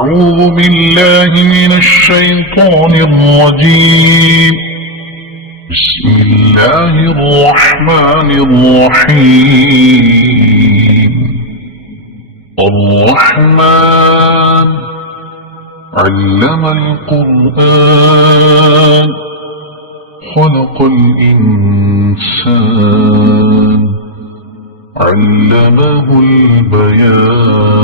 أعوذ بالله من الشيطان الرجيم. بسم الله الرحمن الرحيم. الرحمن علم القرآن خلق الإنسان علمه البيان.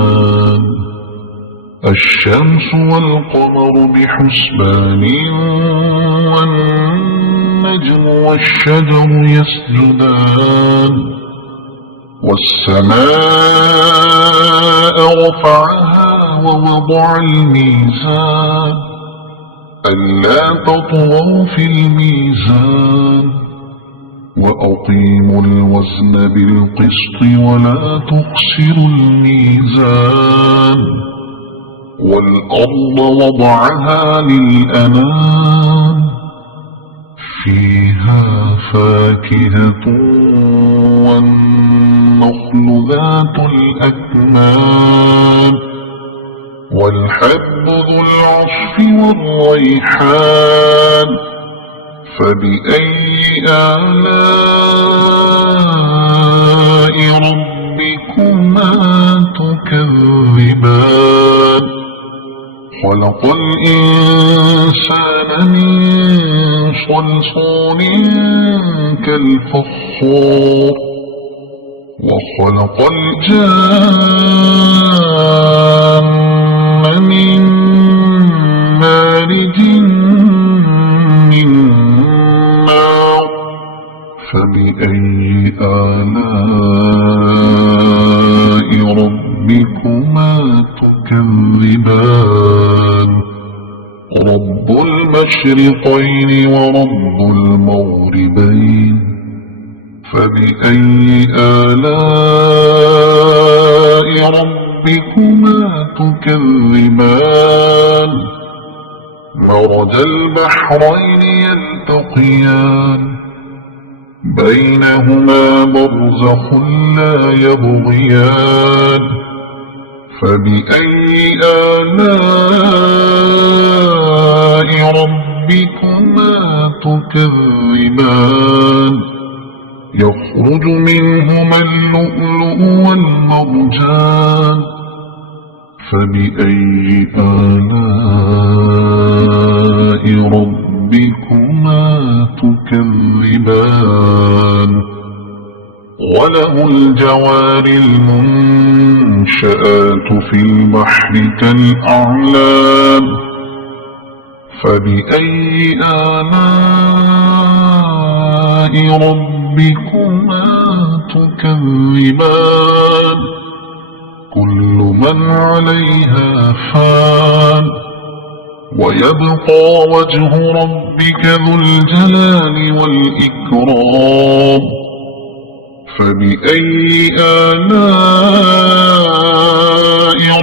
الشمس والقمر بحسبان والنجم والشجر يسجدان. والسماء رفعها ووضع الميزان ألا تطغوا في الميزان وأقيموا الوزن بالقسط ولا تخسروا الميزان. والأرض وضعها للأنام فيها فاكهة والنخل ذات الأكمام والحب ذو العصف والريحان. فبأي آلاء ربكما تكذبان. خلق الإنسان من صلصال كالفخار وخلق الجان من مارج من نار. فبأي آلاء ربكما تكذبان. رب المشرقين ورب المغربين. فبأي آلاء ربكما تكذبان. مرج البحرين يلتقيان بينهما برزخ لا يبغيان. فبأي آلاء ربكما تكذبان. يخرج منهما اللؤلؤ والمرجان. فبأي آلاء ربكما تكذبان. وله الجوار المنشآت في البحر كالأعلام. فبأي آلاء ربكما تكذبان. كل من عليها فان ويبقى وجه ربك ذو الجلال والإكرام. فبأي آلاء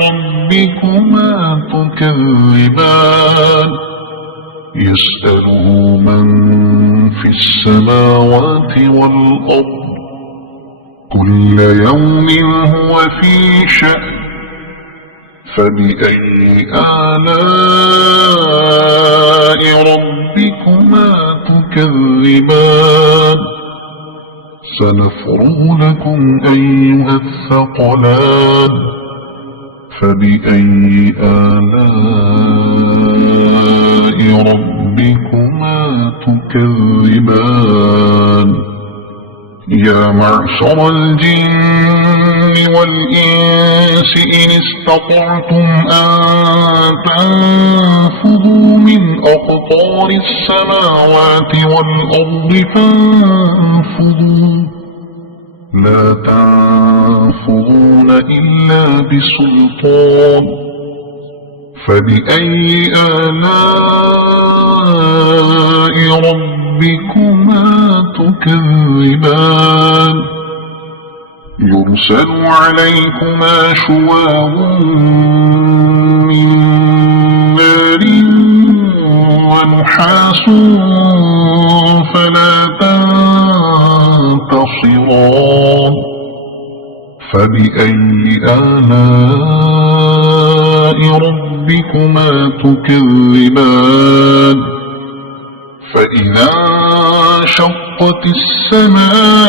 ربكما تكذبان. يسأله من في السماوات والأرض كل يوم هو في شأن. فبأي آلاء ربكما تكذبان. سنفرغ لكم أيها الثقلان. فبأي آلاء ربكما تكذبان. يا معشر الجن والإنس إن استطعتم أن تنفذوا من أقطار السماوات والأرض فانفذوا لا تنفذون إلا بسلطان. فبأي آلاء ربكما تكذبان. يرسل عليكما شواظ من نار ونحاس فلا تنتصران. فبأي آلاء ربكما تكذبان فإذا انشقت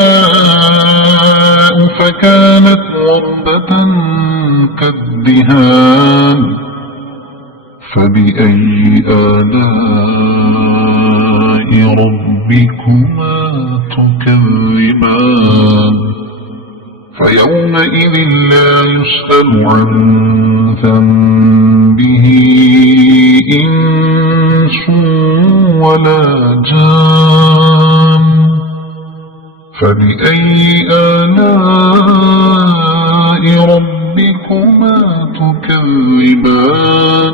السماء فكانت وردة كالدهان فبأي آلاء ربكما تكذبان فيومئذ لا يسأل عن ذنبه إنس ولا جان فبأي آلاء ربكما تكذبان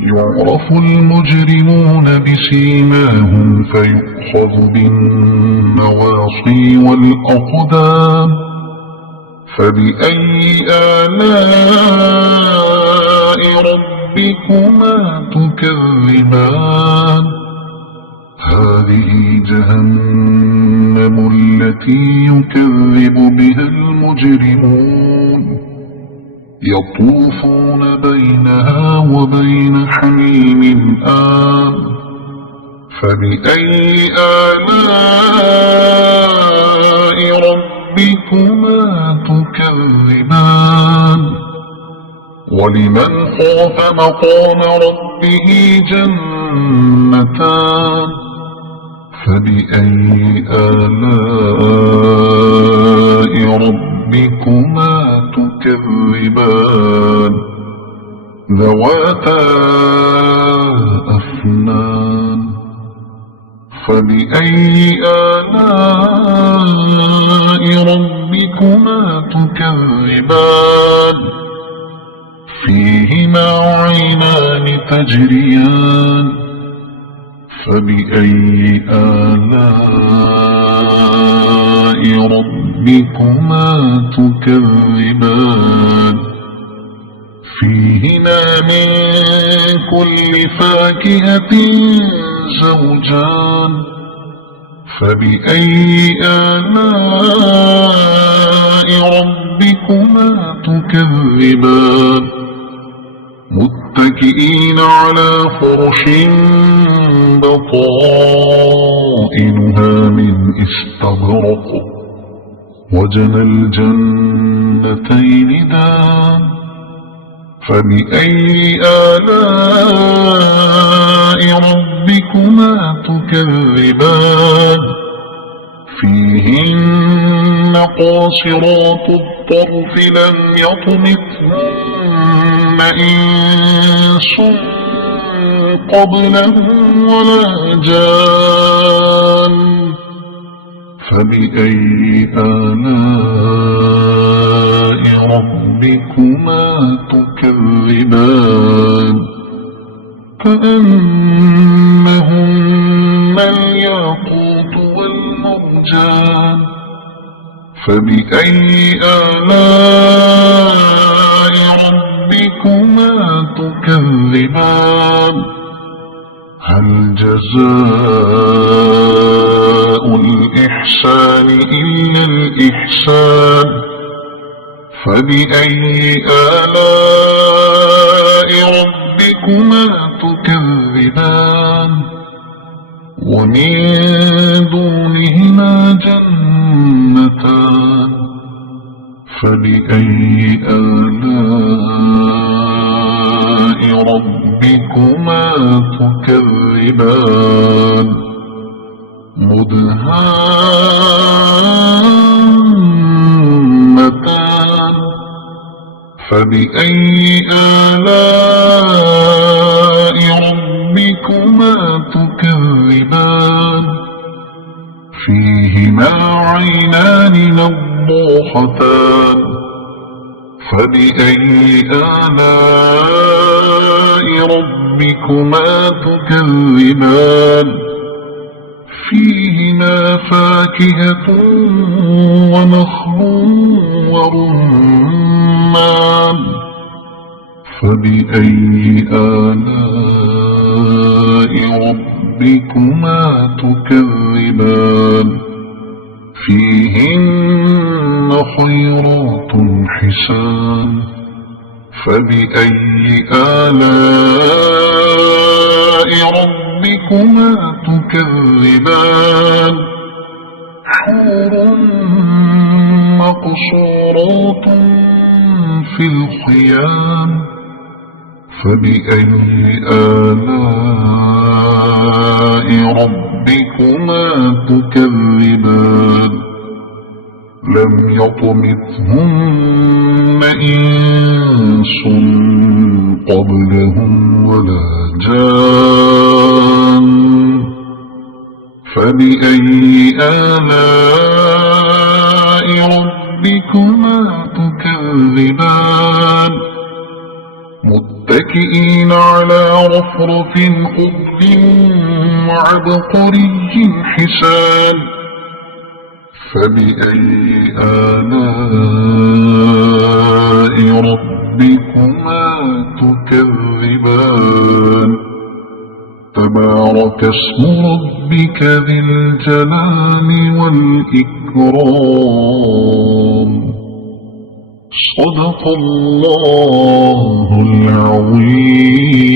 يعرف المجرمون بسيماهم فيؤخذ بالنواصي والأقدام فبأي آلاء ربكما تكذبان هذه جهنم التي يكذب بها المجرمون يطوفون بينها وبين حميم آن فبأي آلاء ربكما تكذبان ولمن خاف مقام ربه جنتان فبأي آلاء ربكما تكذبان ذواتا أفنان فبأي آلاء ربكما تكذبان فيهما عينان تجريان فبأي آلاء ربكما تكذبان فيهما من كل فاكهة زوجان فبأي آلاء ربكما تكذبان متكئين على فرش بطائنها من استبرق وجنى الجنتين دان فبأي آلاء ربكما تكذبان فيهن قاصرات الطرف لم يطمثهن إنس قبلهم ولا جان فبأي آلاء ربكما تكذبان كأنهن الياقوت والمرجان فبأي آلاء ربكما تكذبان هل جزاء الإحسان إلا الإحسان فبأي آلاء ربكما تكذبان ومن دونهما جنتان فبأي آلاء ربكما تكذبان مدهامتان فبأي آلاء ربكما تكذبان فيهما عينان نضاختان فبأي آلاء ربكما تكذبان فيهما فاكهة ونخل ورمان فبأي آلاء ربكما تكذبان فيهن خيرات حسان فبأي آلاء ربكما تكذبان حور مقصورات في الخيام فبأي آلاء ربكما تكذبان لم يطمثهن إنس قبلهم ولا جان فبأي آلاء ربكما تكذبان متكئين على رفرف خضر وعبقري حسان فبأي آلاء ربكما تكذبان تبارك اسم ربك ذي الجلال والإكرام صدق الله العظيم.